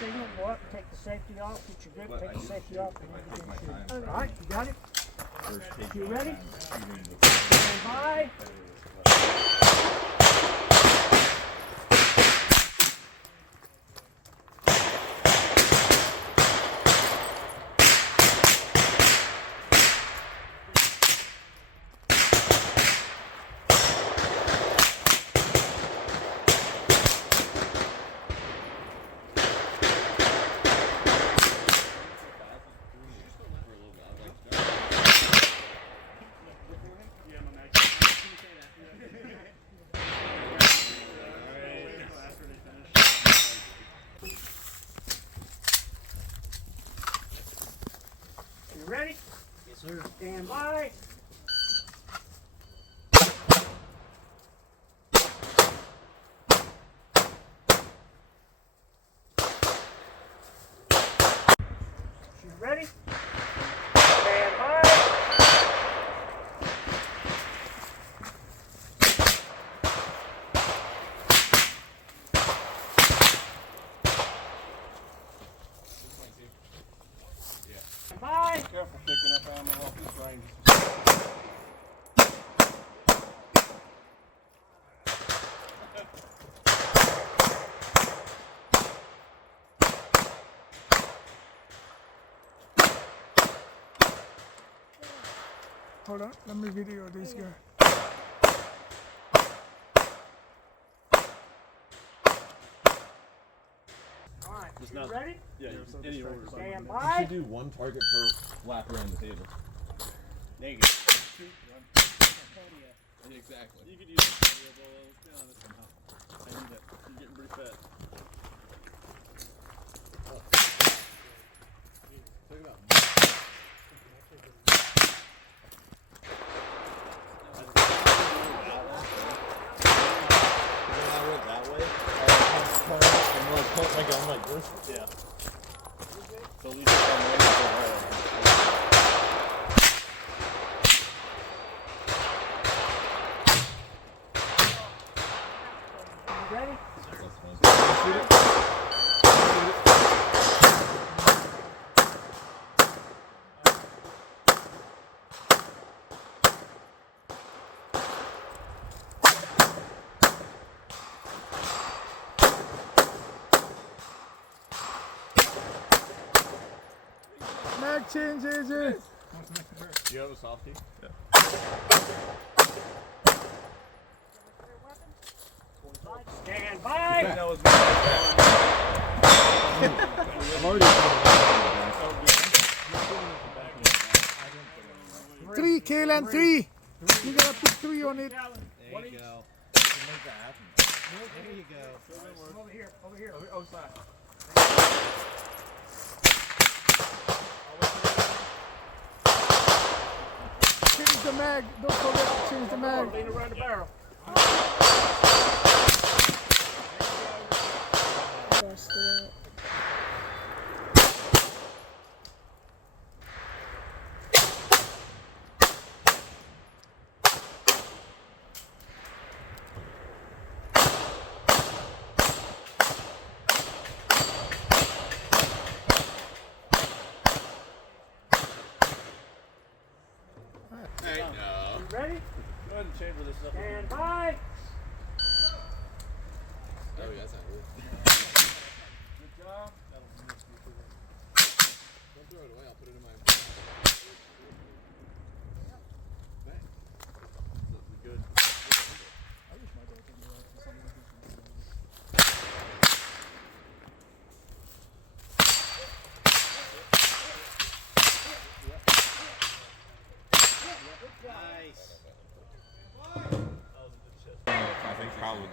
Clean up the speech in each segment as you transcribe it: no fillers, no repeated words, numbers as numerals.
signal, go up, take the safety off, get your grip, take the safety off, and then begin shooting. All right, you got it? You ready? Stand by. You ready? Yes, sir. Stand by. You ready? Stand by. Bye. Careful picking up ammo off this range. Hold on, let me video this guy. All right, It's you not- ready? Yeah, any order. Stand You by. should do one target per lap around the table. Negative. Exactly. You could use the cardio ball, let's be honest. I need that. You're getting pretty fat. Check it out. I went that way. I'm like, point my gun like this. Yeah. So at least I'm ready for You ready? Shoot it. Mag change, AJ. You have a softie? Stand by. That was I'm already. Three, Kaylan, three. You gotta put three on it. There you go. You can make that happen. There you go. Over here, over here. Oh, side. Change the mag. Don't forget to change the mag. Lean around the barrel. Hey, no. You ready? Go ahead and chamber this up. Stand by. Oh, yeah, that's not good. Good job. Don't throw it away. I'll put it in my. Good. Nice. I think probably.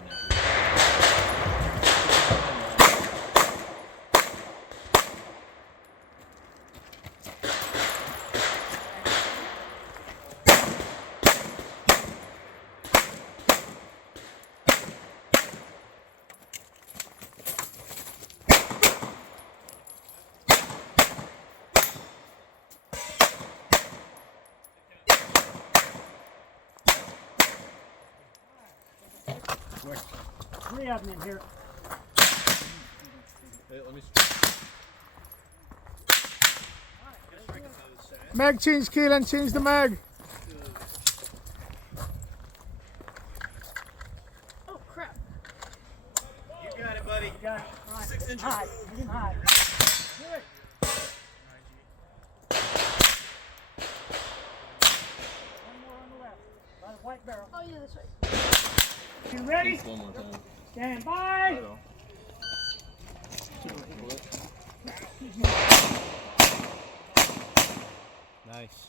Three of them in here. Hey, let me. Mag change, Keelan, change the mag. Oh crap. You got it, buddy. You got it. Right. 6 inches. High. High. Good. One more on the left. By the white barrel. Oh yeah, this way. You ready? Just one more time. Stand by. Nice.